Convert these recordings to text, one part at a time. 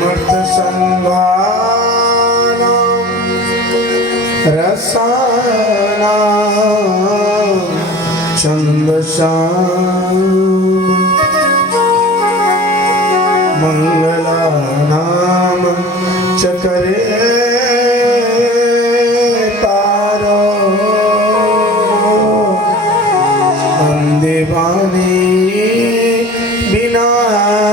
समर्थ संघानां रसानां छन्दसां मंगलानां चकरे तारो वन्दे वाणी विनायको।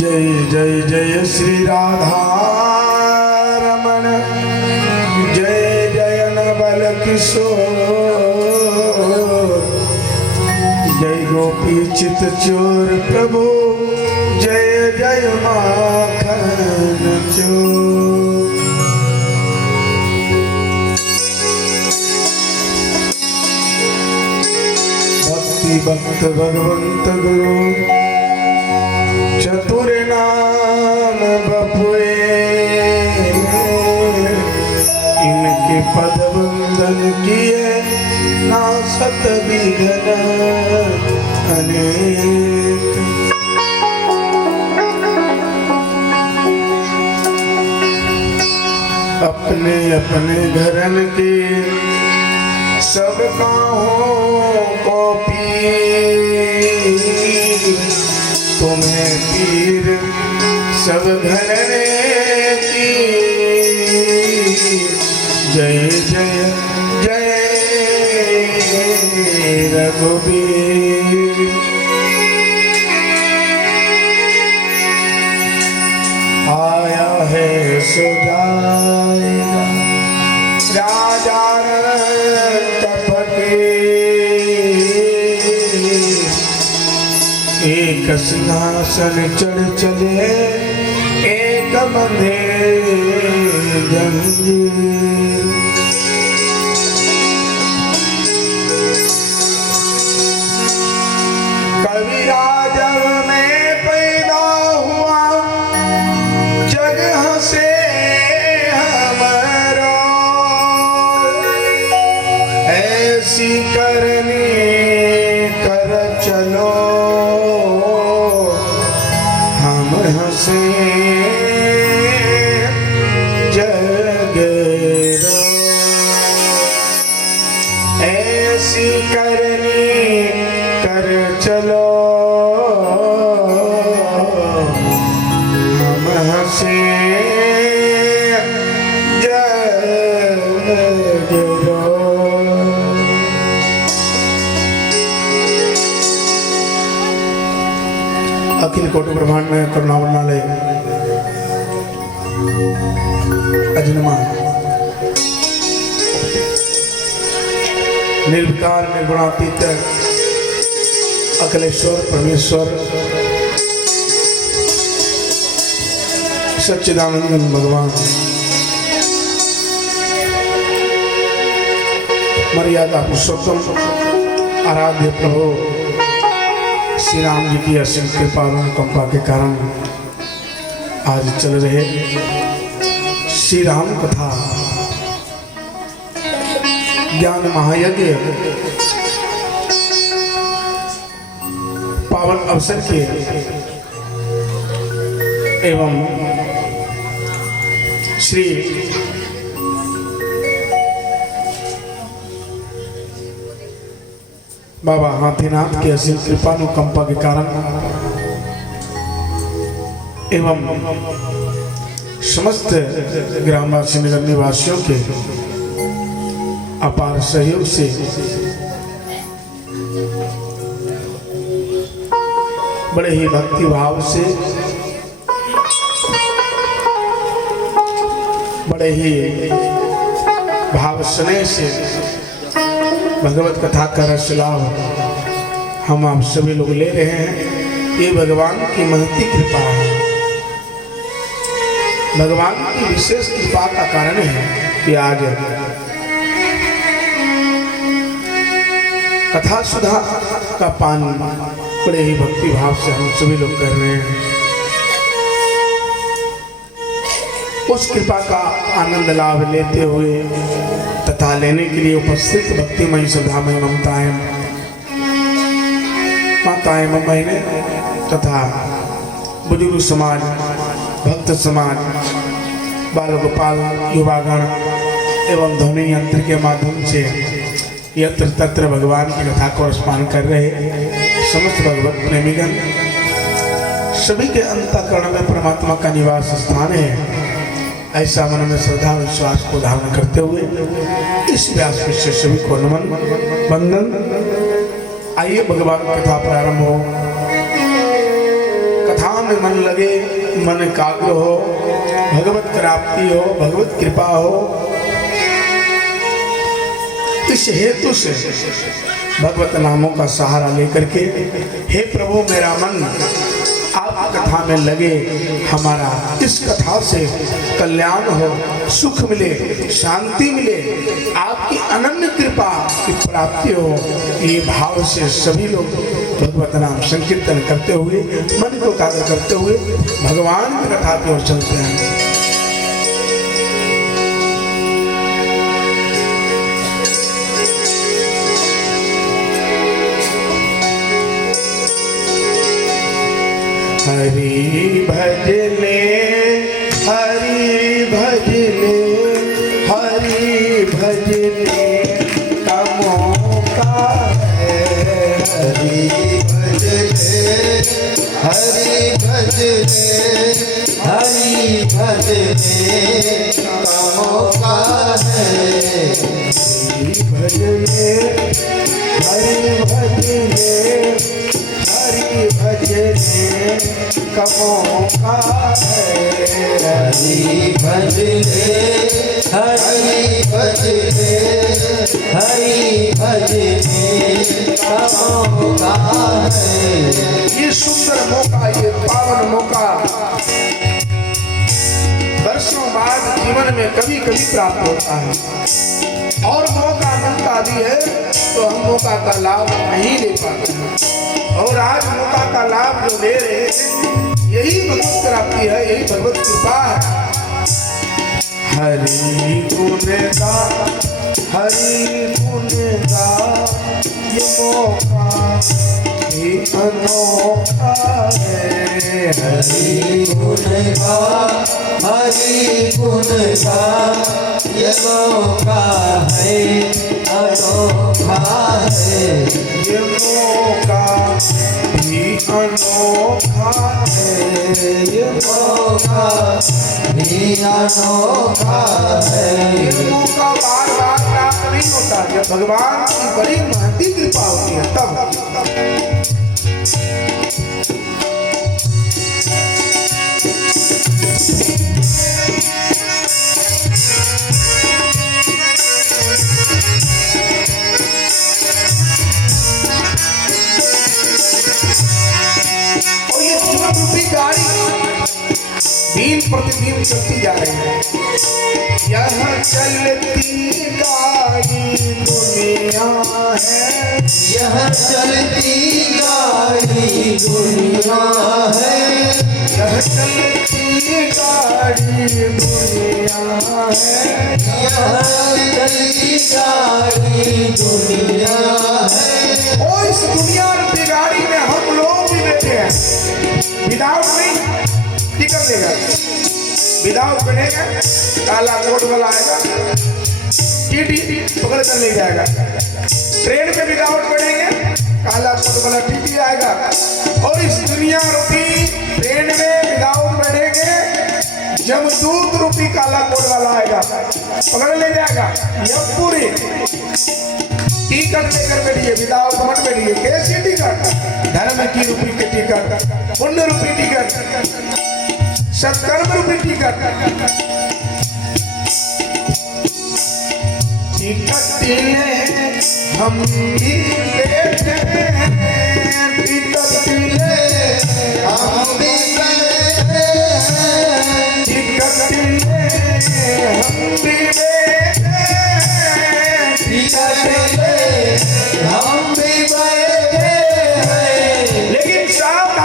जय जय जय श्री राधा रमण, जय जय नवल किशोर, जय गोपी चित चोर प्रभु, जय जय माखन चोर। भक्ति भक्त भगवंत गुरु चतुर नाम बपुए, इनके पद वंदन किए नासत विघ्न अनेक। अपने अपने घरन के सब काहों को पीर, तुम्हें पीर सब घरने की। जय जय जय रघुबीर। आया है सो जाएगा राजा टपके, एक सिंहासन चढ़ चले एक बंधे जंजीर। कबीरा जब में पैदा हुआ जग हंसे हमारो, ऐसी करनी कर चलो हम हंसे जगरो। ऐसी करनी कर चलो हम हंसे जगरो। अखिल कोटि ब्रह्मांड में करुणा वर्णालय अजन्मा निर्विकार निर्गुणातीत अखिलेश्वर परमेश्वर सच्चिदानंद भगवान मर्यादा पुरुषोत्तम आराध्य प्रभु श्री राम जी की असीम कृपा अनुकंपा के कारण आज चल रहे श्री राम कथा ज्ञान महायज्ञ पावन अवसर के एवं श्री बाबा हाथीनाथ के असीम कृपानुकंपा के कारण एवं समस्त ग्रामवासी नगर निवासियों के अपार सहयोग से बड़े ही भक्ति भाव से, बड़े ही भाव स्नेह से भगवत कथा का रस लाभ हम आप सभी लोग ले रहे हैं। ये भगवान की महती कृपा है, भगवान की विशेष कृपा का कारण है कि आज कथा सुधा का पान बड़े ही भक्ति भाव से हम सभी लोग कर रहे हैं। उस कृपा का आनंद लाभ लेते हुए तथा लेने के लिए उपस्थित भक्तिमय श्रद्धामय ममताएं माताएं बहनें तथा बुजुर्ग समाज, भक्त समाज, बाल गोपाल, युवागण एवं ध्वनि यंत्र के माध्यम से यत्र तत्र भगवान की कथा को स्मरण कर रहे समस्त भगवत प्रेमीगण, सभी के अंतःकरण में परमात्मा का निवास स्थान है। ऐसा मन में श्रद्धा विश्वास को धारण करते हुए इस व्यास से सभी को नमन वंदन। आइए भगवान कथा प्रारंभ हो। कथा में मन लगे, मन एकाग्र हो, भगवत प्राप्ति हो, भगवत कृपा हो। इस हेतु से भगवत नामों का सहारा लेकर के, हे प्रभु मेरा मन आप कथा में लगे, हमारा इस कथा से कल्याण हो, सुख मिले, शांति मिले, आपकी अनन्य कृपा की प्राप्ति हो। ये भाव से सभी लोग भगवत नाम संकीर्तन करते हुए, मन को एकाग्र करते हुए भगवान की कथा की ओर चलते हैं। हरि भजले, हरि भजले, हरि भजले का मौका है। हरि भजले, हरि भजले, हरि भजले का मौका है। हरि भजले, हरि भजले, हरि भजले का मौका है। हरि भजले, हरि भजले, हरि भजले का मौका है। ये सुंदर मौका, ये पावन मौका वर्षों बाद जीवन में कभी कभी प्राप्त होता है, और मौका मिलता भी है तो हम मौका का लाभ नहीं ले पाते हैं। और आज मौका का लाभ जो ले रहे हैं, यही भगवत प्राप्ति है, यही भगवत कृपा है। हरि गुण गा, हरि गुण गा, ये मौका भी अनोखा है। हरि गुण गा, हरि गुण गा, ये मौका है, अनोखा है। ये मौका भी अनोखा है। ये मौका भी अनोखा है। ये मौका बार बार प्राप्त नहीं होता, जब भगवान की बड़ी महती कृपा होती है तब। गाड़ी दिन प्रतिदिन चलती जा रही है। यह चलती गाड़ी दुनिया है, यह चलती गाड़ी दुनिया है। यह चलती गाड़ी दुनिया है। यह चलती गाड़ी दुनिया है। और इस दुनिया रूपी गाड़ी में हम लोग भी बैठे हैं। विदाउट नहीं, टिकट लेगा, विदाउट बैठेगा, काला कोट वाला आएगा, टीटी पकड़ कर ले जाएगा। ट्रेन पे विदाउट बैठेंगे, काला कोट वाला टीटी आएगा। और इस दुनिया रूपी ट्रेन में विदाउट बैठेंगे, जमदूत रूपी काला कोट वाला आएगा, पकड़ ले जाएगा। यह पूरी टिकट लेकर बैठिए, विदाउट मत बैठिए। कैसी टिकट? धर्म की रूपी की टिकट, पुण्य रूपी टिकट, सत्कर्म रूपी टिकट। टिकट ले हम भी बैठे हैं, टिकट ले हम भी बैठे हैं। टिकट ले हम भी बैठे हैं। टिकट ले हम भी बैठे हैं। लेकिन साहब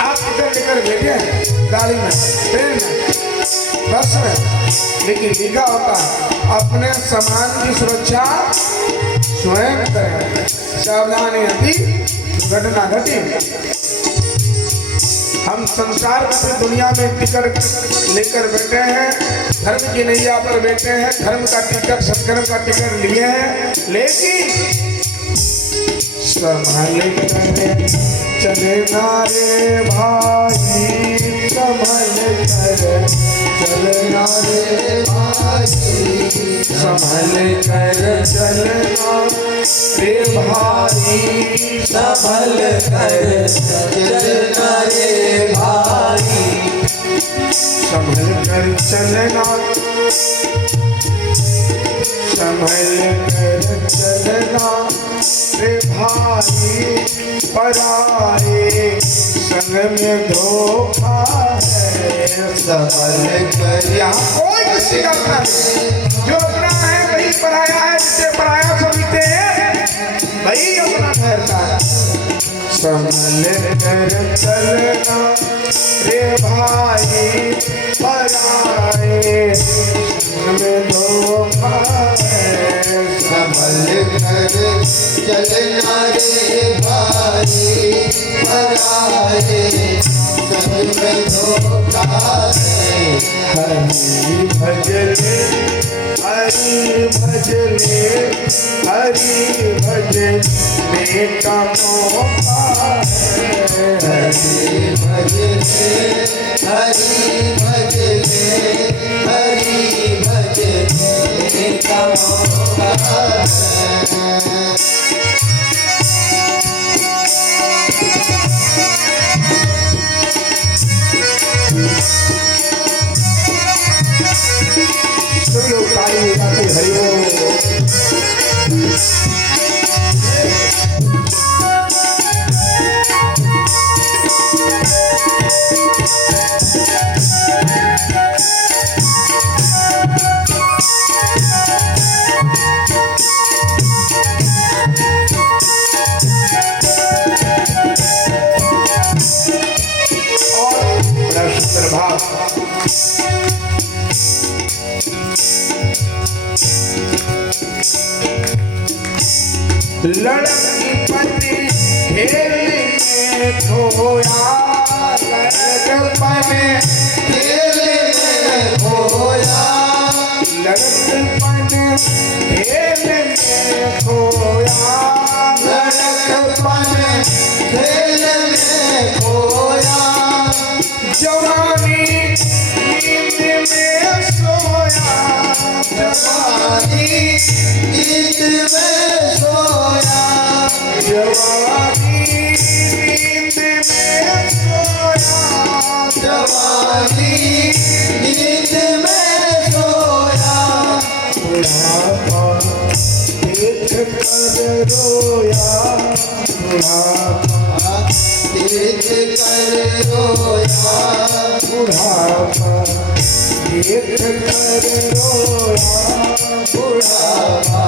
आप टिकट लेकर बैठे हैं गाड़ी में, ट्रेन में, बस में, लेकिन लिखा होता है अपने सामान की सुरक्षा स्वयं करें। सावधानी अति घटना घटी। हम संसार की दुनिया में टिकट लेकर बैठे हैं, धर्म की नैया पर बैठे हैं, धर्म का टिकट सत्कर्म का टिकट लिए हैं, लेकिन संभल कर चलना रे भाई, संभल कर चलना रे भाई, संभल कर चलना रे भाई, संभल कर चलना रे भाई, संभल कर चलना, संभल कर चलना रे भाई, पराए संग में धोखा है। संभल कर यहाँ कोई किसी का अपना नहीं, जो अपना है वही पराया है, जिसे पराया समझते हैं वही अपना ठहरता है। संभल कर चलना रे भाई, पराए संग में धोखा है। संभल कर चलना रे भाई, पराए संग में धोखा है। हरि भजले, हरि भजले, हरि भजले का मौका है। हरि भजले, हरि भजले, हरि भजले का मौका है। सब लोग ताली बजाते हरि बोल। और बड़ा सुंदर भाव, लड़की पति खेल में खोया, लड़कपन खेल में खोया, लड़कपन खेल में खोया, लड़कपन खेल में खोया, जवानी नींद में सोया, जवानी नींद में सोया, जवानी नींद में सोया, जवानी नींद में सोया, बुढ़ापा देख कर रोया, बुढ़ापा देख कर रोया, बुढ़ापा देख कर रोया, बुढ़ापा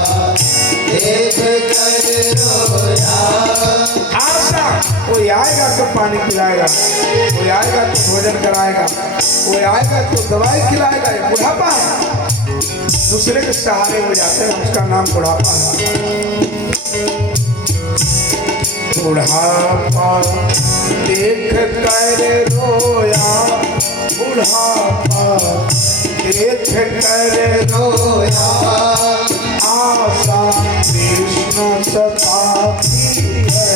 देख कर रोया। आशा कोई आएगा तो पानी पिलाएगा, कोई आएगा तो भोजन कराएगा, कोई आएगा तो दवाई खिलाएगा। ये बुढ़ापा है, दूसरे के सहारे हो जाते हैं, उसका नाम बुढ़ापा है। बुढ़ापा देख कर रोया, बुढ़ापा देख कर रोया, आशा कृष्ण सताती है।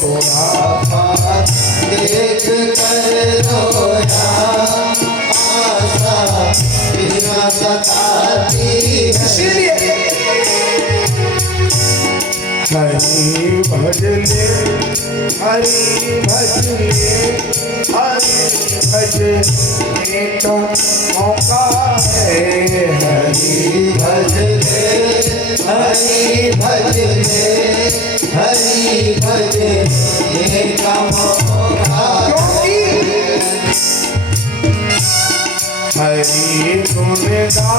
बुढ़ापा देख कर रोया, आशा बिना सताती है। इसीलिए हरि भजले, हरि भजले, हरि भजले का मौका है। हरि भजले, हरि भजले, हरि भजले का मौका क्योंकि हरि गुण गा,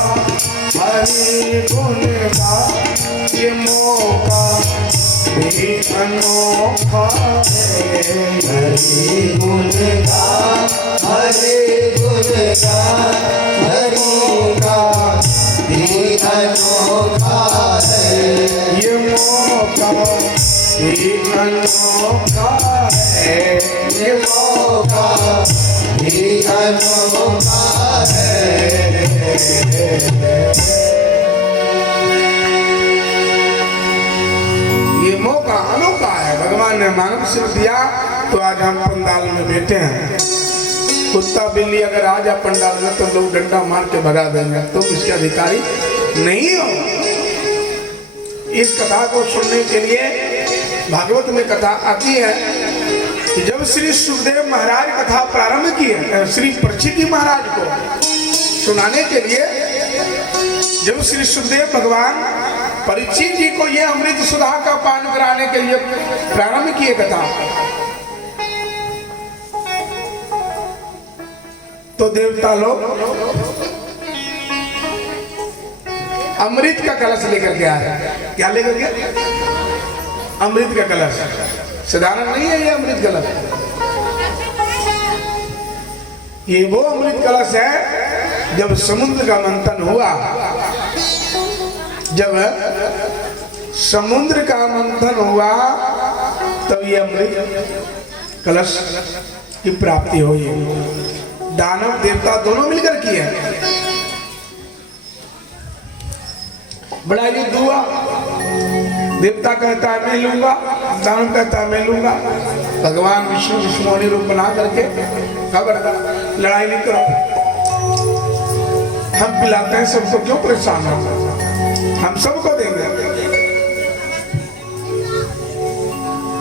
हरि गुण गा, ये मौका भी अनोखा है। हरि गुण गा, हरि गुण गा, हरि का भी अनोखा है। ये मौका ही अनोखा है ये मौका भी अनोखा है। ये मौका अनोखा है। भगवान ने मानव सिर दिया तो आज हम पंडाल में बैठे हैं। कुत्ता बिल्ली अगर आ जाए पंडाल में तो लोग डंडा मार के भगा देंगे, तो इसके अधिकारी नहीं हो। इस कथा को सुनने के लिए भागवत में कथा आती है कि जब श्री सुखदेव महाराज कथा प्रारंभ की है, श्री परीक्षित महाराज को सुनाने के लिए जब श्री सुखदेव भगवान परीक्षित जी को ये अमृत सुधा का पान कराने के लिए प्रारंभ किए कथा, तो देवता लोग अमृत का कलश लेकर के आए। क्या लेकर के? अमृत का कलश। साधारण नहीं है ये अमृत कलश, ये वो अमृत कलश है जब समुद्र का मंथन हुआ, जब समुद्र का मंथन हुआ तब ये अमृत कलश की प्राप्ति हुई। दानव देवता दोनों मिलकर किए। बड़ा युद्ध हुआ। देवता कहता है मैं लूंगा, दानव कहता है मैं लूंगा। भगवान विष्णु विष्णुमोनी रूप बना करके खबरदार लड़ाई नहीं करो, हम पिलाते हैं सबको, क्यों परेशान हो, हम सबको देंगे।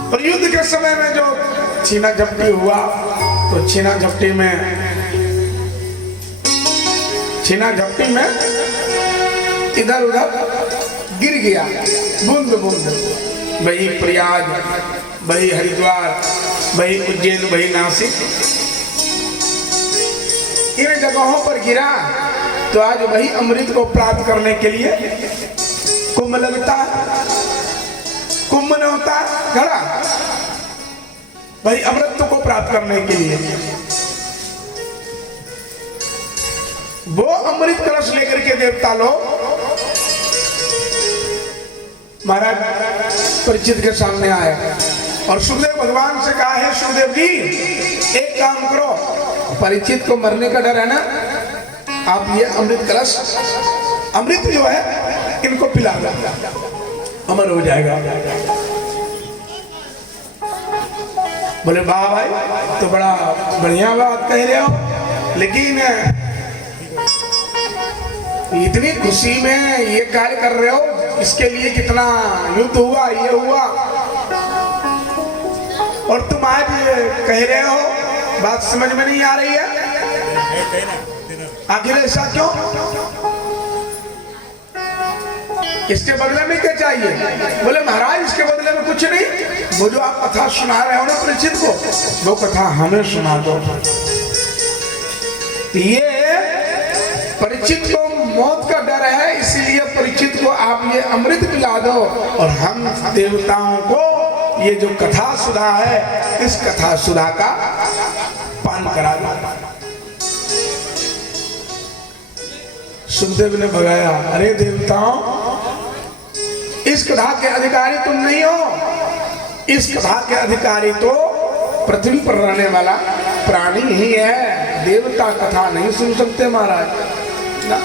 और युद्ध के समय में जो छीना झपटी हुआ तो छीना झपटी में इधर उधर गिर गया, बूंद बूंद वही प्रयाग, वही हरिद्वार, वही उज्जैन, वही नासिक, इन जगहों पर गिरा। तो आज वही अमृत को प्राप्त करने के लिए कुंभ लगता है। कुंभ न होता खड़ा वही अमृत को प्राप्त करने के लिए। वो अमृत कलश लेकर के देवता लोग महाराज परीक्षित के सामने आए और सुखदेव भगवान से कहा है, सुखदेव जी एक काम करो, परीक्षित को मरने का डर है ना, आप ये अमृत कलश, अमृत जो है इनको पिला दो, अमर हो जाएगा। बोले वाह भाई, तो बड़ा बढ़िया बात कह रहे हो, लेकिन इतनी खुशी में ये कार्य कर रहे हो, इसके लिए कितना युद्ध हुआ, ये हुआ, और तुम आज कह रहे हो, बात समझ में नहीं आ रही है, आखिर ऐसा क्यों? इसके बदले में क्या चाहिए? बोले महाराज इसके बदले में कुछ नहीं, वो जो आप कथा सुना रहे हो ना परीक्षित को, वो कथा हमें सुना दो। ये परीक्षित को मौत का डर है, इसीलिए परीक्षित को आप ये अमृत पिला दो और हम देवताओं को ये जो कथा सुधा है, इस कथा सुधा का पान करा दो। सुखदेव ने भगाया, अरे देवताओं, इस कथा के अधिकारी तुम नहीं हो, इस कथा के अधिकारी तो पृथ्वी पर रहने वाला प्राणी ही है, देवता कथा नहीं सुन सकते महाराज ना।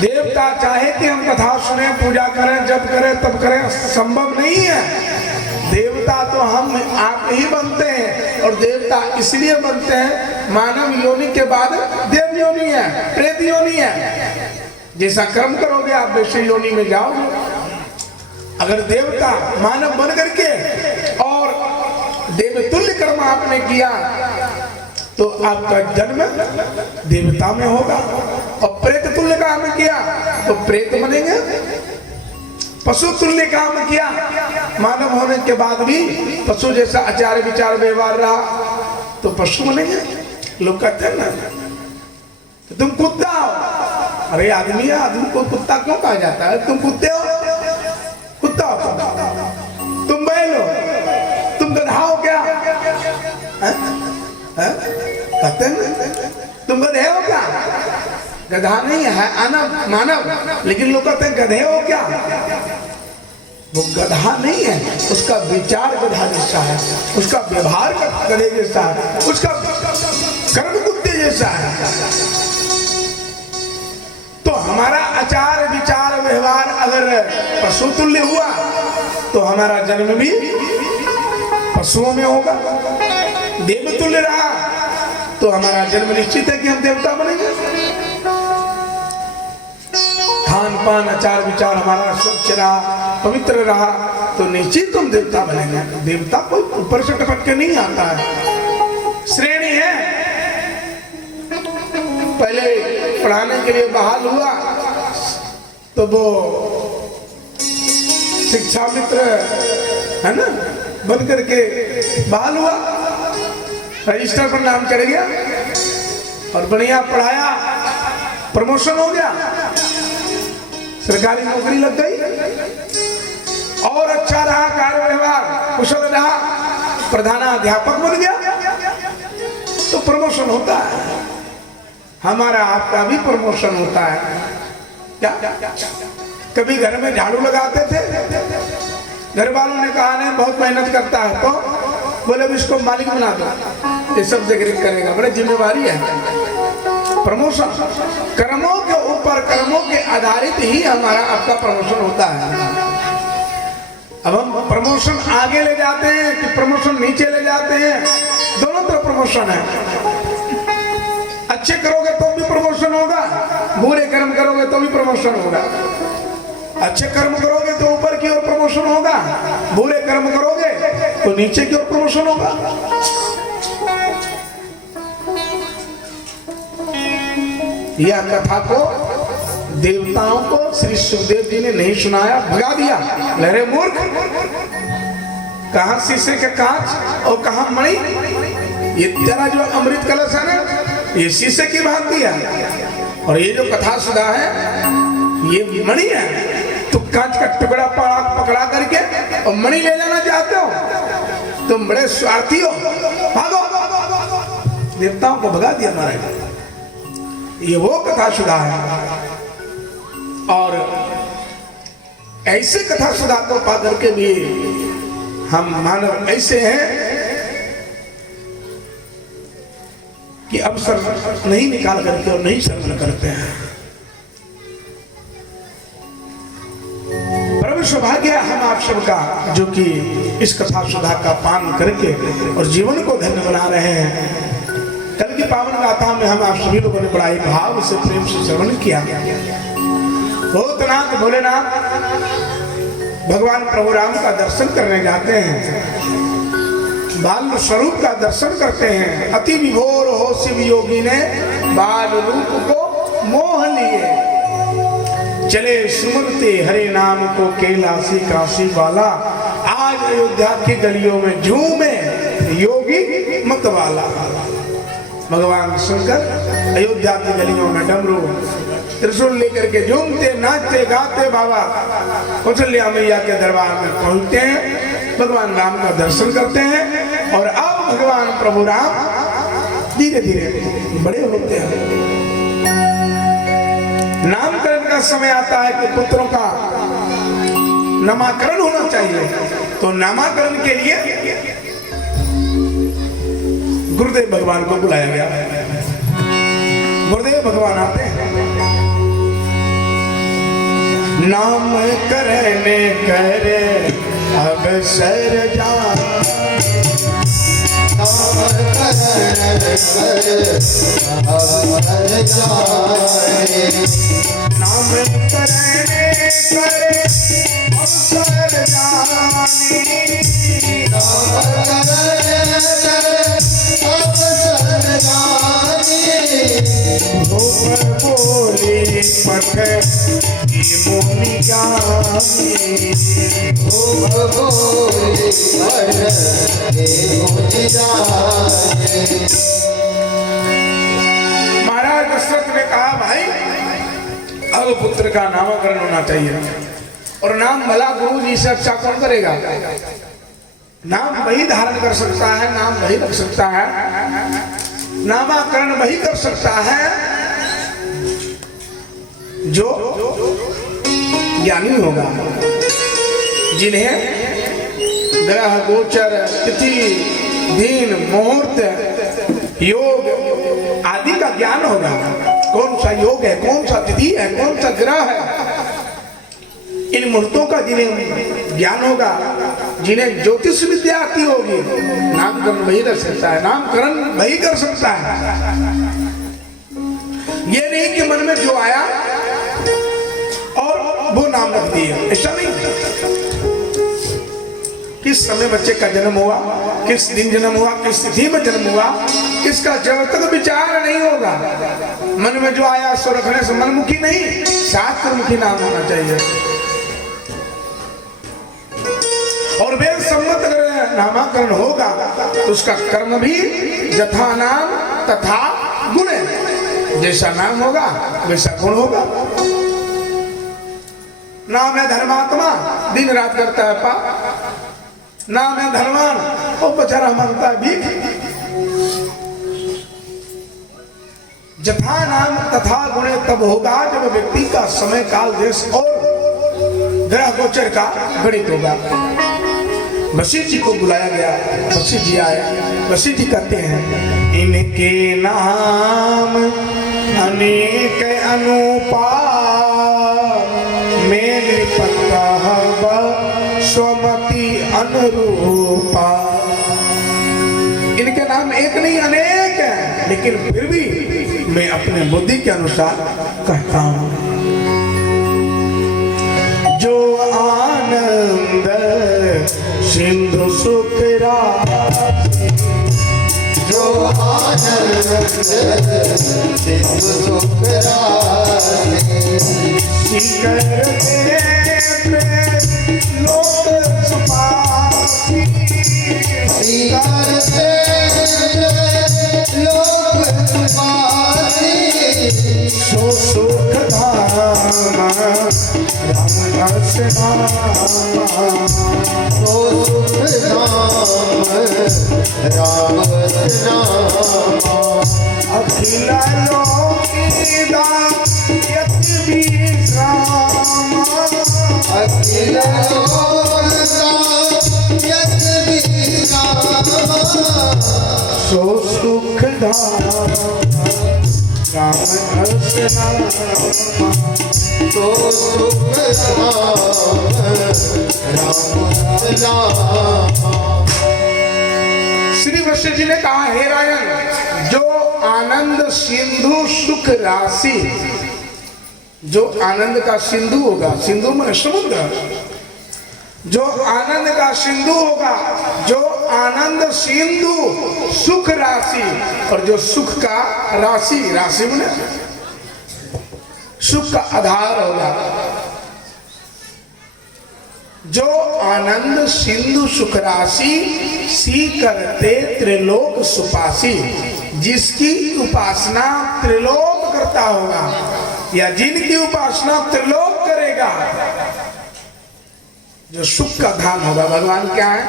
देवता चाहे कि हम कथा सुने, पूजा करें, जप करें, तब करें, संभव नहीं है। देवता तो हम आप ही बनते हैं, और देवता इसलिए बनते हैं, मानव योनि के बाद देव योनि है, प्रेत योनि है। जैसा कर्म करोगे आप वैसे योनि में जाओगे। अगर देवता मानव बन करके और देवतुल्य कर्म आपने किया तो आपका जन्म देवता में होगा, और प्रेत तुल्य काम किया तो प्रेत बनेंगे। पशु तुल्य काम किया, मानव होने के बाद भी पशु जैसा आचार विचार व्यवहार रहा तो पशु बनेंगे। लोग कहते हैं ना तुम कुत्ता हो, अरे आदमी है, आदमी को कुत्ता क्यों कहा जाता है? तुम कुत्ते हो, कुत्ता हो, तुम बैल हो, तुम गधा हो क्या? कहते हैं तुम गधे हो क्या? गधा नहीं है, मानव, लेकिन लोग कहते हैं गधे हो क्या? वो गधा नहीं है, उसका विचार गधा जैसा है, उसका व्यवहार गधे जैसा है, उसका कर्म कुत्ते जैसा है। तो हमारा आचार विचार व्यवहार अगर पशु तुल्य हुआ तो हमारा जन्म भी पशुओं में होगा। देवतुल्य रहा तो हमारा जन्म निश्चित है कि हम देवता बनेंगे। खान पान आचार विचार हमारा स्वच्छ रहा, पवित्र रहा तो निश्चित हम देवता बनेंगे। देवता कोई ऊपर से टपक के नहीं आता है, श्रेणी है। पहले पढ़ाने के लिए बहाल हुआ तो वो शिक्षा मित्र है ना बन करके बहाल हुआ, रजिस्टर पर नाम चढ़ गया और बढ़िया पढ़ाया, प्रमोशन हो गया, सरकारी नौकरी लग गई और अच्छा रहा, कार्य व्यवहार कुशल रहा, प्रधानाध्यापक बन गया तो प्रमोशन होता है। हमारा आपका भी प्रमोशन होता है क्या? कभी घर में झाड़ू लगाते थे, घर वालों ने कहा नहीं बहुत मेहनत करता है तो बोले अब इसको मालिक बना दो, ये सब देख करेगा, बड़ी जिम्मेवारी है। प्रमोशन कर्मों के ऊपर, कर्मों के आधारित ही हमारा आपका प्रमोशन होता है। अब हम प्रमोशन आगे ले जाते हैं कि प्रमोशन नीचे ले जाते हैं, दोनों तरफ प्रमोशन है। अच्छे करोगे तो भी प्रमोशन होगा, बुरे कर्म करोगे तो भी प्रमोशन होगा। अच्छे कर्म करोगे तो ऊपर की ओर प्रमोशन होगा, बुरे कर्म करोगे तो नीचे की ओर प्रमोशन होगा। यह कथा को देवताओं को श्री सुखदेव जी ने नहीं सुनाया, भगा दिया। लहरे मूर्ख, कहां शीशे के कांच और कहां मणि? ये तेरा जो अमृत कलश है ना, ये शीशे की भांति है और ये जो कथा सुधा है ये मणि है। तो कांच का टुकड़ा पकड़ा करके और मणि ले जाना चाहते हो, तुम बड़े स्वार्थी हो, भागो। देवताओं को भगा दिया महाराज। ये वो कथा सुधा है और ऐसे कथा सुधा को पा करके भी हम मानव ऐसे हैं कि अवसर नहीं निकाल करके और नहीं श्रवण करते हैं। परम सौभाग्य है हम आप सबका जो कि इस कथा सुधा का पान करके और जीवन को धन्य बना रहे हैं। कल की पावन गाथा में हम आप सभी लोगों ने बड़ा ही भाव से प्रेम से श्रवण किया। भूतनाथ भोलेनाथ भगवान प्रभु राम का दर्शन करने जाते हैं, बाल स्वरूप का दर्शन करते हैं। अति विभोर हो शिव योगी ने बाल रूप को मोह लिए, चले सुमरते हरे नाम को कैलाशी काशी वाला। आज अयोध्या की गलियों में झूमे योगी मत वाला। भगवान शंकर अयोध्या की गलियों में डमरू त्रिशूल लेकर के झूमते नाचते गाते बाबा कौशल्या मैया के दरबार में पहुंचते हैं, भगवान राम का दर्शन करते हैं। और अब भगवान प्रभु राम धीरे धीरे बड़े होते हैं। नामकरण का समय आता है कि पुत्रों का नामकरण होना चाहिए, तो नामकरण के लिए गुरुदेव भगवान को बुलाया गया। गुरुदेव भगवान आते हैं, नाम करने करे अब सर जान, नाम करने करे अब सर जान, नाम करने करे अब सर जानी, नाम करने करे अब सर जानी, भूप बोली पठ मुनि ज्ञानी, भूप बोली पठ मुनि जानी। महाराज दशरथ ने कहा भाई अब पुत्र का नामकरण होना चाहिए, और नाम भला गुरु जी से अच्छा कौन करेगा? नाम वही धारण कर सकता है, नाम वही रख सकता है, नामकरण वही कर सकता है जो ज्ञानी होगा। जिन्हें ग्रह गोचर तिथि दिन मुहूर्त योग आदि का ज्ञान होगा। कौन सा योग है, कौन सा तिथि है, कौन सा ग्रह है, इन मुहूर्तों का जिन्हें ज्ञान होगा, जिन्हें ज्योतिष विद्या आती होगी, नामकरण वही कर सकता है, नामकरण वही कर सकता है। ये नहीं कि मन में जो आया और वो नाम रख दिया, ऐसा नहीं। किस समय बच्चे का जन्म हुआ, किस दिन जन्म हुआ, किस तिथि में जन्म हुआ, इसका जब तक विचार नहीं होगा, मन में जो आया सो रखने से मनमुखी नहीं, शास्त्रमुखी नाम होना चाहिए। और वेद सम्मत अगर नामाकरण होगा तो उसका कर्म भी यथा नाम तथा गुण, जैसा नाम होगा वैसा गुण होगा। नाम है धर्मात्मा, दिन रात करता है पाप। नाम है धनवान, वो बेचारा मांगता है भीख। जथा नाम तथा गुणे तब होगा जब व्यक्ति का समय काल देश और ग्रह गोचर का गणित होगा। वशिष्ठ जी को बुलाया गया, वशिष्ठ जी आए। वशिष्ठ जी कहते हैं इनके नाम अनेक अनुपा मेरे पत्ता स्वमति अनुरूपा। इनके नाम एक नहीं अनेक हैं, लेकिन फिर भी मैं अपने बुद्धि के अनुसार कहता हूं। जो आनंद सिंधु सुख राशि, जो आनंद सिंधु सुख राशि, लोक सुपासी, लोक सुपासी, सो सुख धाम राम नाम, सो सुख धाम राम नाम। अखिल लोकीदा यति विश्राम, अखिल लोका यत विश्राम, सो सुख धाम राम नाम, सो सुख धाम राम नाम। श्री वशिष्ठ जी ने कहा हे राजन, जो आनंद सिंधु सुख राशि, जो आनंद का सिंधु होगा, सिंधु में समुद्र, जो आनंद का सिंधु होगा, जो आनंद सिंधु सुख राशि, और जो सुख का राशि, राशि में सुख का आधार होगा, जो आनंद सिंधु सुख राशि सी करते त्रिलोक सुपासी, जिसकी उपासना त्रिलोक करता होगा या जिनकी उपासना त्रिलोक करेगा, जो सुख का धाम होगा। भगवान क्या है?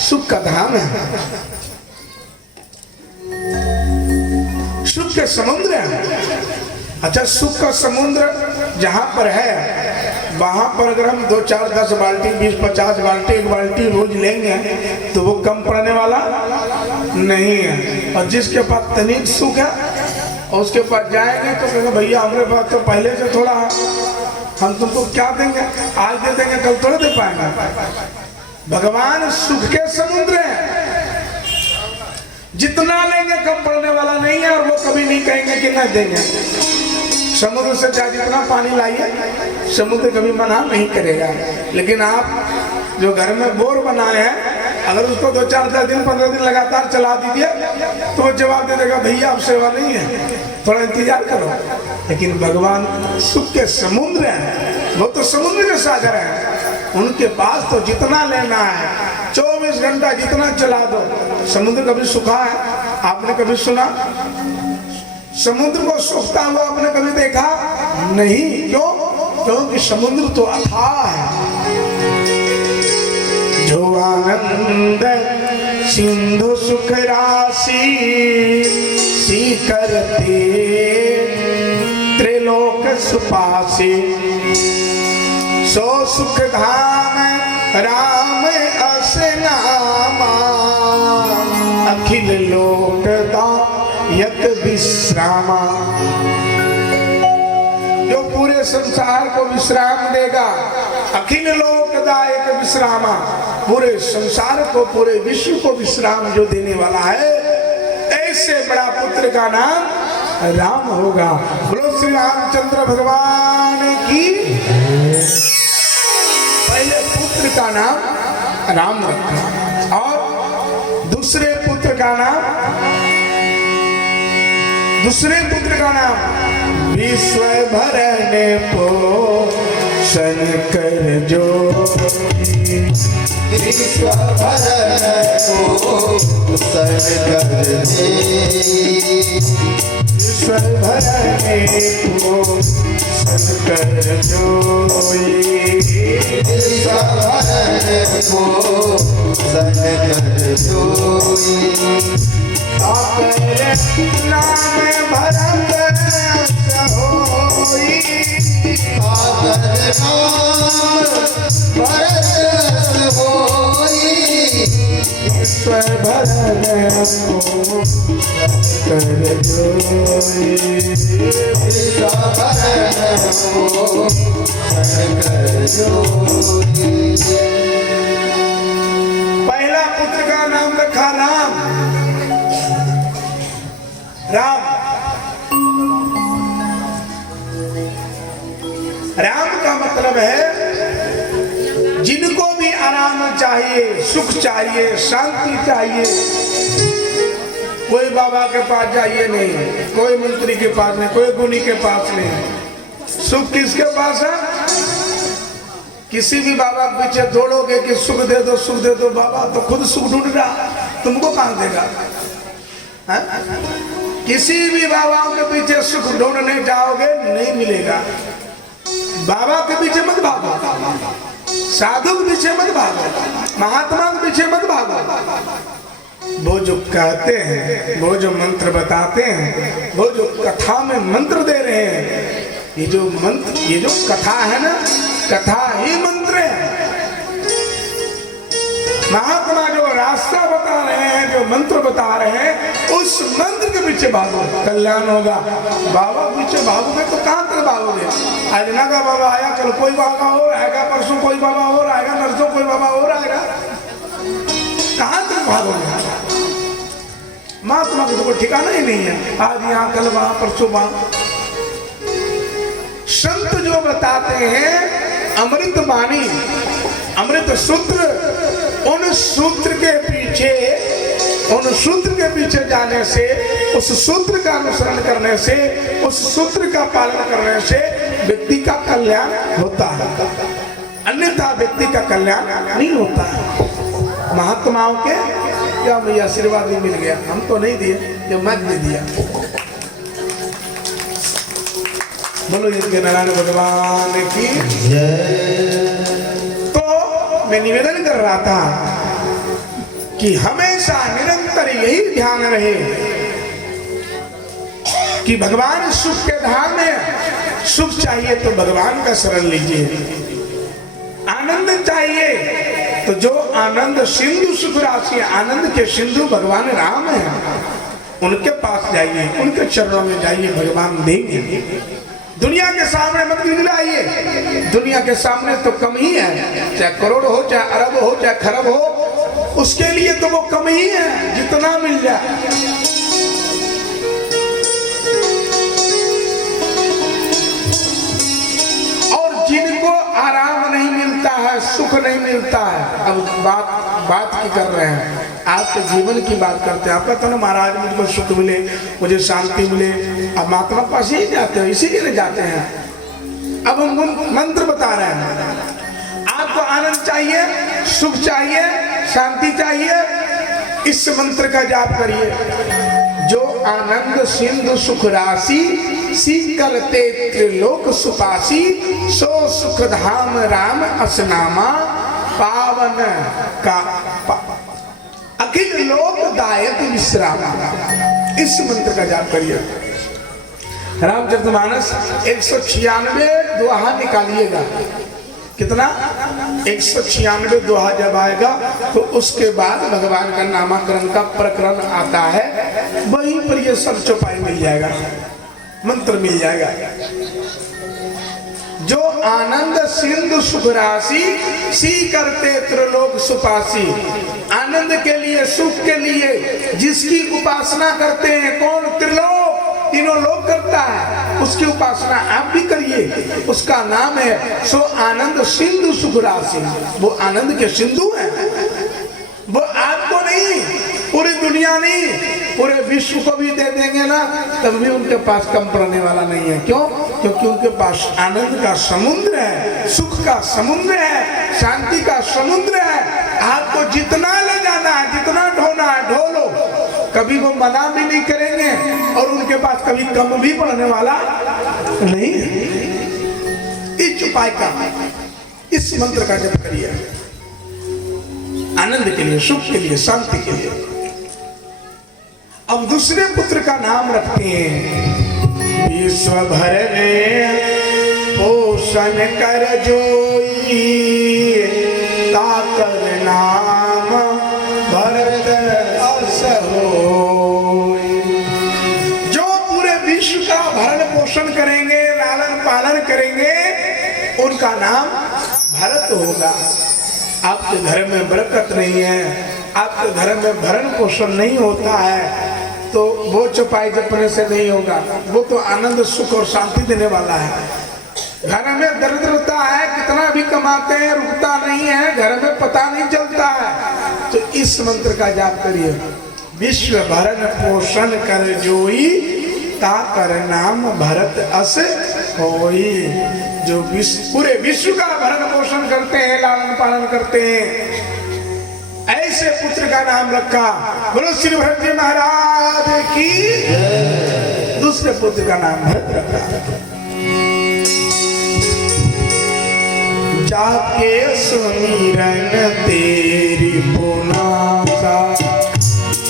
सुख का धाम है, सुख के समुद्र है। अच्छा, सुख का समुद्र जहां पर है, वहां पर अगर हम 2, 4, 10 बाल्टी, 20, 50 बाल्टी, 1 बाल्टी रोज लेंगे तो वो कम पड़ने वाला नहीं है। और जिसके पास तनिक सुख है और उसके पास जाएंगे तो कहेंगे भैया हमारे पास तो पहले से थोड़ा है, हम तुमको क्या देंगे, आज दे देंगे कल थोड़ा दे पाएंगे। भगवान सुख के समुद्र है, जितना लेंगे कम पड़ने वाला नहीं है, और वो कभी नहीं कहेंगे कि नहीं देंगे। समुद्र से चाहे जितना पानी लाइए, समुद्र कभी मना नहीं करेगा। लेकिन आप जो घर में बोर बनाए हैं, अगर उसको 2, 4, 10 दिन 15 दिन लगातार चला दीजिए तो वो जवाब दे देगा भैया अब सेवा नहीं है, थोड़ा इंतजार करो। लेकिन भगवान सुख के समुद्र हैं, वो तो समुद्र के सागर हैं, उनके पास तो जितना लेना है 24 घंटा जितना चला दो। समुद्र कभी सूखा है? आपने कभी सुना? समुद्र को सूखता हुआ आपने कभी देखा? नहीं। क्यों? क्योंकि समुद्र तो अथाह है। जो आनंद सिंधु सुख राशि सी करते त्रिलोक सुपासी, सो सुख धाम राम अस नामा अखिल लोकदायक विश्रामा। जो पूरे संसार को विश्राम देगा, अखिल लोकदायक विश्रामा, पूरे संसार को पूरे विश्व को विश्राम जो देने वाला है, ऐसे बड़ा पुत्र का नाम राम होगा। बोलो श्री रामचंद्र भगवान की। पहले पुत्र का नाम राम रखा और दूसरे पुत्र का नाम विश्व भरने पोषण कर जो, विश्व भरने पोषण कर दे, विश्व भरने पोषण कर जोई, विश्व भरने पोषण कर जोई। आकर नाम भरत होई, आकर नाम भरत होई, ईश्वर भरन कर जोई, विश्व भरने पोषण कर जोई। पहला पुत्र का नाम रखा राम। राम का मतलब है जिनको भी आराम चाहिए, सुख चाहिए, शांति चाहिए, कोई बाबा के पास जाइए नहीं, कोई मंत्री के पास नहीं, कोई गुनी के पास नहीं। सुख किसके पास है? किसी भी बाबा के पीछे दौड़ोगे कि सुख दे दो, सुख दे दो, बाबा तो खुद सुख ढूंढ रहा, तुमको कहां देगा? है? किसी भी बाबाओं के पीछे सुख ढूंढने जाओगे नहीं मिलेगा। बाबा के पीछे मत भागो, साधु के पीछे मत भागो, महात्मा के पीछे मत भागो। वो जो कहते हैं, वो जो मंत्र बताते हैं, वो जो कथा में मंत्र दे रहे हैं, ये जो मंत्र, ये जो कथा है ना, कथा ही मंत्र है। महात्मा जो रास्ता बता रहे हैं, जो मंत्र बता रहे हैं, उस मंत्र के पीछे भागो, कल्याण होगा। बाबा पीछे भागोगे तो कहां तक भागोगे? आज ना का बाबा आया, कल कोई बाबा और आएगा, परसों कोई बाबा और आएगा, नरसों कोई बाबा और आएगा, कहां तक भागोगे? महात्मा का तो कोई ठिकाना ही नहीं है, आज यहाँ कल वहां परसों वहां। संत जो बताते हैं अमृत वाणी, अमृत सूत्र, उन सूत्र के पीछे जाने से, उस सूत्र का अनुसरण करने से, उस सूत्र का पालन करने से व्यक्ति का कल्याण होता है, अन्यथा व्यक्ति का कल्याण नहीं होता है। महात्माओं के क्या मुझे आशीर्वाद भी मिल गया, हम तो नहीं दिए, ये मत दे दिया। बोलो जिनके नारायण भगवान की जय। तो मैं निवेदन कर रहा था कि हमेशा निरंतर यही ध्यान रहे कि भगवान सुख के धाम में, सुख चाहिए तो भगवान का शरण लीजिए, आनंद चाहिए तो जो आनंद सिंधु सुख राशि, आनंद के सिंधु भगवान राम है, उनके पास जाइए, उनके चरणों में जाइए, भगवान देंगे। दुनिया के सामने मत गिराइए, दुनिया के सामने तो कम ही है, चाहे करोड़ हो, चाहे अरब हो, चाहे खरब हो, उसके लिए तो वो कम ही है, जितना मिल जाए। और जिनको आराम नहीं मिलता है, सुख नहीं मिलता है, अब बात की कर रहे हैं, आपके जीवन की बात करते हैं। आप कहते हो ना महाराज मुझको सुख मिले, मुझे शांति मिले, अब महात्मा पास ही जाते हो, इसीलिए जाते हैं। अब हम मंत्र बता रहे हैं, आपको आनंद चाहिए, सुख चाहिए, शांति चाहिए, इस मंत्र का जाप करिए। जो आनंद सिंधु सुख राशि, सी करते त्रिलोक सुपासी, सो सुख धाम राम असनामा, पावन का अखिल लोकदायक विश्राम। इस मंत्र का जाप करिए। रामचरितमानस 196 दोहा निकालिएगा, कितना 196 दोहा जब आएगा तो उसके बाद भगवान का नामकरण का प्रकरण आता है, वहीं पर ये सब चौपाई मिल जाएगा, मंत्र मिल जाएगा। जो आनंद सिंधु सुख राशि सी करते त्रिलोक सुपासी। आनंद के लिए, सुख के लिए जिसकी उपासना करते हैं, कौन? त्रिलोक, तीनों लोग करता है, उसकी उपासना आप भी करिए। उसका नाम है सो आनंद सिंधु सुख राशि। वो आनंद के सिंधु हैं, वो आपको नहीं, पूरी दुनिया नहीं, पूरे विश्व को भी दे देंगे ना, तब भी उनके पास कम पड़ने वाला नहीं है। क्यों? क्योंकि उनके पास आनंद का समुद्र है, सुख का समुद्र है, शांति का समुद्र है। आपको जितना ले जाना है, जितना ढोना है ढो लो, कभी वो मना भी नहीं करेंगे और उनके पास कभी कम भी पड़ने वाला नहीं है। इस उपाय का, इस मंत्र का जप करिए, आनंद के लिए, सुख के लिए, शांति के लिए। अब दूसरे पुत्र का नाम रखते हैं। विश्व भर में पोषण कर जोई, ताकर नाम भरत अस होई। जो पूरे विश्व का भरण पोषण करेंगे, लालन पालन करेंगे, उनका नाम भरत होगा। आपके घर में बरकत नहीं है, आपके घर में भरण पोषण नहीं होता है, तो वो चौपाई जपने से नहीं होगा। वो तो आनंद, सुख और शांति देने वाला है। घर में दरिद्रता है, कितना भी कमाते हैं रुकता नहीं है, घर में पता नहीं चलता है। तो इस मंत्र का जाप करिए। विश्व भरण पोषण कर जोई, ताकर नाम भरत अस होई। जो पूरे विश्व का भरण पोषण करते हैं, लालन पालन करते हैं, ऐसे पुत्र का नाम रखा। बोलो श्री भरत जी महाराज की। दूसरे पुत्र का नाम भरत रखा। जाके सुमिरन तेरी पुनासा,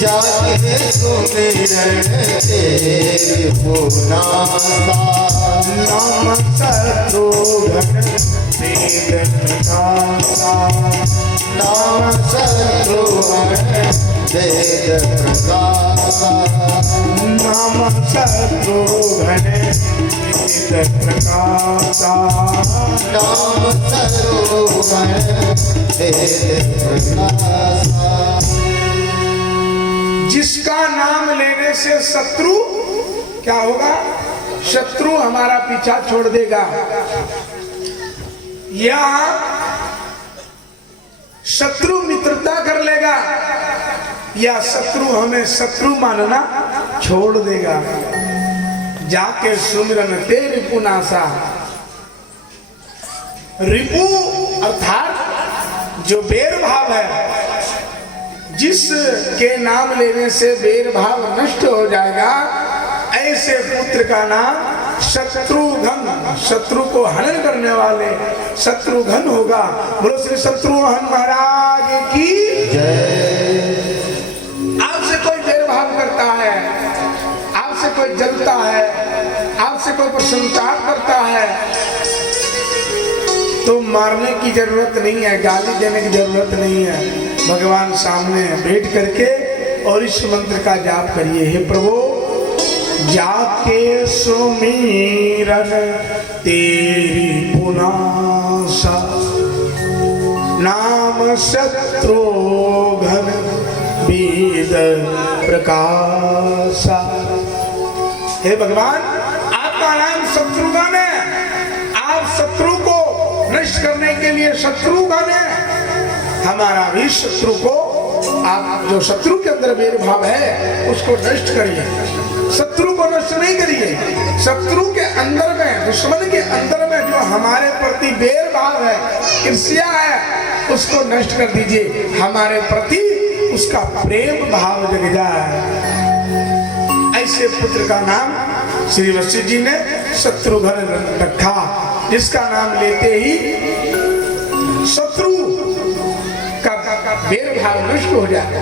जाके सुमिरन तेरी पुनासा। नाम शत्रुघ्न वेद प्रकाशा, नाम शत्रुघ्न वेद प्रकाशा। नाम शत्रुघ्न वेद प्रकाशा। नाम शत्रुघ्न वेद प्रकाशा। जिसका नाम लेने से शत्रु क्या होगा? शत्रु हमारा पीछा छोड़ देगा, या शत्रु मित्रता कर लेगा, या शत्रु हमें शत्रु मानना छोड़ देगा। जाके सुमिरन तेरी पुनासा। रिपु अर्थात जो बैर भाव है, जिस के नाम लेने से बैर भाव नष्ट हो जाएगा, ऐसे पुत्र का नाम शत्रुघ्न, शत्रु को हनन करने वाले शत्रुघ्न होगा। बोलो श्री शत्रुघ्न महाराज की जय। आपसे कोई बैर भाव करता है, आपसे कोई जलता है, आपसे कोई प्रसन्नताप करता है, तो मारने की जरूरत नहीं है, गाली देने की जरूरत नहीं है। भगवान सामने बैठ करके और इस मंत्र का जाप करिए। हे प्रभु, जाके सुमिरन तेरी पुनासा। नाम शत्रुघ्न वेद प्रकाशा। हे भगवान, आपका नाम शत्रुघ्न है। आप शत्रु को नष्ट करने के लिए शत्रुघ्न है। हमारा भी शत्रु को, आप जो शत्रु के अंदर बैर भाव है उसको नष्ट करिए। शत्रु को नष्ट नहीं करिए, शत्रु के अंदर में, दुश्मन के अंदर में जो हमारे प्रति बैर भाव है, ईर्ष्या है, उसको नष्ट कर दीजिए। हमारे प्रति उसका प्रेम भाव जग जाए। ऐसे पुत्र का नाम श्री वशिष्ठ जी ने शत्रुघ्न रखा, जिसका नाम लेते ही शत्रु का बैर भाव नष्ट हो जाता।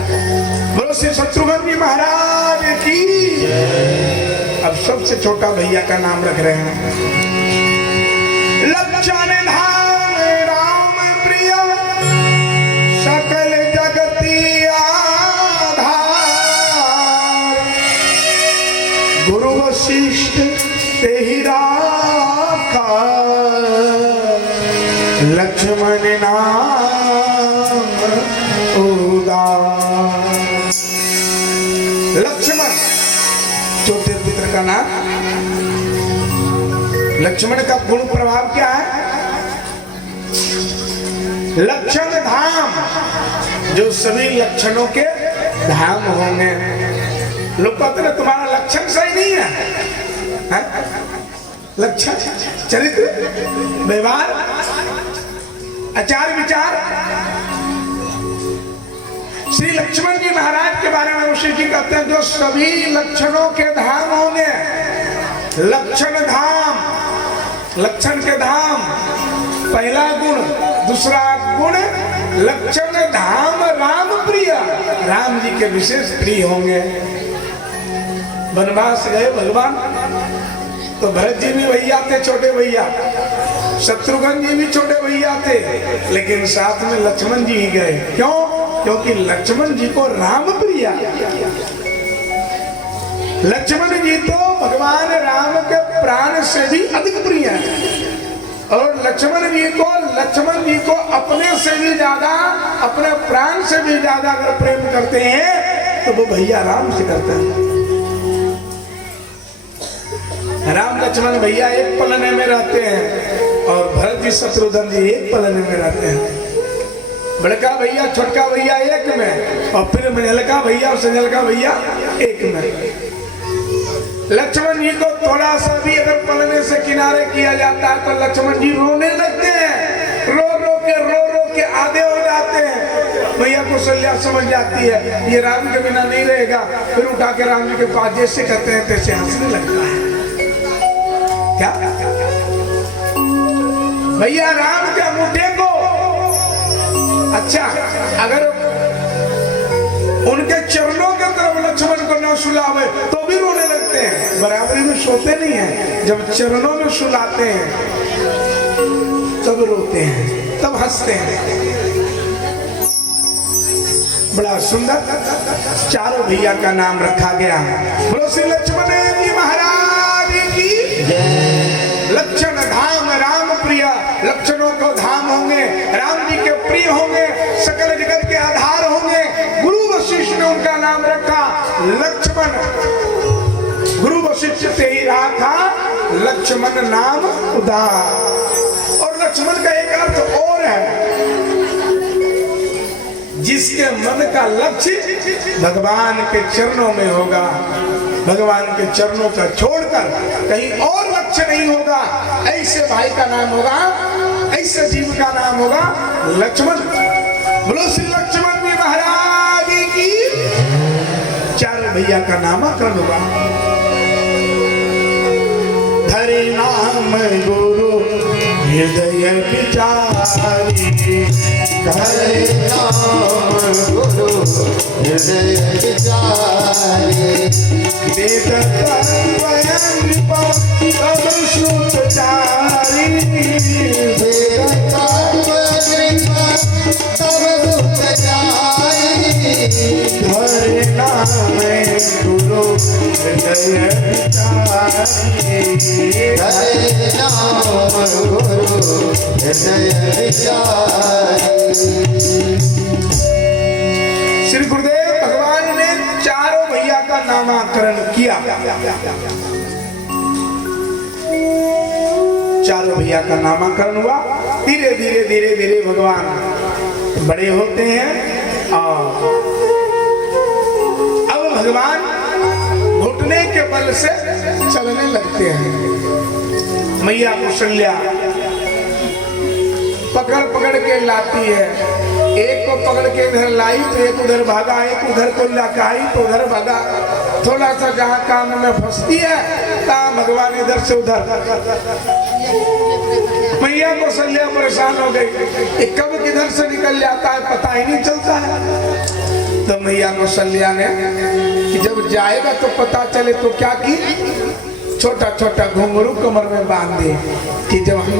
बोलो श्री शत्रुघ्न जी महाराज की। अब सबसे छोटा भैया का नाम रख रहे हैं। लक्षण धाम लक्ष्मण नाम उदार। लक्ष्मण छोटे पुत्र का नाम। लक्ष्मण का गुण प्रभाव क्या है? लक्षण धाम, जो सभी लक्षणों के धाम होंगे। लोग कहते हैं तुम्हारा लक्षण सही नहीं है, लक्षण, चरित्र, व्यवहार, आचार विचार। श्री लक्ष्मण जी महाराज के बारे में वशिष्ठ जी कहते हैं जो सभी लक्षणों के धाम होंगे। लक्षण धाम, लक्षण के धाम, पहला गुण। दूसरा गुण लक्षण धाम राम प्रिय, राम जी के विशेष प्रिय होंगे। वनवास गए भगवान तो भरत जी भी भैया थे, छोटे भैया। शत्रुघ्न जी भी छोटे भैया थे, लेकिन साथ में लक्ष्मण जी ही गए। क्यों? क्योंकि लक्ष्मण जी को राम प्रिय। लक्ष्मण जी तो भगवान राम के प्राण से भी अधिक प्रिय है। और लक्ष्मण जी को अपने से भी ज्यादा, अपने प्राण से भी ज्यादा अगर प्रेम करते हैं तो वो भैया राम से करते हैं। राम लक्ष्मण भैया एक पलने में रहते हैं और भरत जी शत्रुघ्न जी एक पलने में रहते हैं। बड़का भैया छोटका भैया एक में, और फिर मझलका भैया और संजलका भैया एक में। लक्ष्मण जी को थोड़ा सा भी अगर पलने से किनारे किया जाता है तो लक्ष्मण जी रोने लगते हैं। रो रो के आधे हो जाते हैं। भैया कौशल्या समझ जाती है ये राम के बिना नहीं रहेगा, फिर उठा के राम जी के पास जैसे कहते हैं तैसे हंसने लगता है। क्या भैया राम के अंगूठे को, अच्छा अगर उनके चरणों के तरफ लक्ष्मण को न सुलावे तो भी रोने लगते हैं। बराबरी में सोते नहीं है, जब चरणों में सुलाते हैं तब रोते हैं, तब हंसते हैं। बड़ा सुंदर चारों भैया का नाम रखा गया। बोलो श्री लक्ष्मण जी महाराज की जय। लक्षण धाम राम प्रिय, लक्षणों को धाम होंगे, राम जी के प्रिय होंगे, सकल जगत के आधार होंगे। गुरु वशिष्ठ ने उनका नाम रखा लक्ष्मण। गुरु वशिष्ठ से ही रहा था लक्ष्मण नाम उदार। और लक्ष्मण का एक अर्थ और है, जिसके मन का लक्ष्य भगवान के चरणों में होगा, भगवान के चरणों का छोड़कर कहीं और लक्ष्य नहीं होगा, ऐसे भाई का नाम होगा, ऐसे जीव का नाम होगा लक्ष्मण। बोलो श्री लक्ष्मण जी महाराज की। चारों भैया का नामकरण होगा। हरे नाम गुरु हृदय विचारी, हरे नाम गुरु हृदय विचारी। वेद तत्वयं तब श्रुतचारी, वेद तत्वयं तब श्रुतचारी। हरे नाम गुरु हृदय विचारी, हरे नाम गुरु हृदय विचारी। श्री गुरुदेव भगवान ने चारों भैया का नामकरण किया। चारों भैया का नामकरण हुआ। धीरे धीरे धीरे धीरे भगवान बड़े होते हैं और अब भगवान घुटने के बल से चलने लगते हैं। मैया कौशल्या पकड़ पकड़ के लाती है। एक को पकड़ के इधर लाई तो एक उधर भागा, एक उधर को लकाई तो उधर भागा। थोड़ा सा जहाँ कान में फंसती है तहाँ भगवान इधर से उधर। मैया कौशल्या परेशान हो गई, कब किधर से निकल जाता है पता ही नहीं चलता है। तो मैया कौशल्या ने कि जब जाएगा तो पता चले, तो क्या की छोटा छोटा घुंघरू कमर में बांध दिए कि जब हम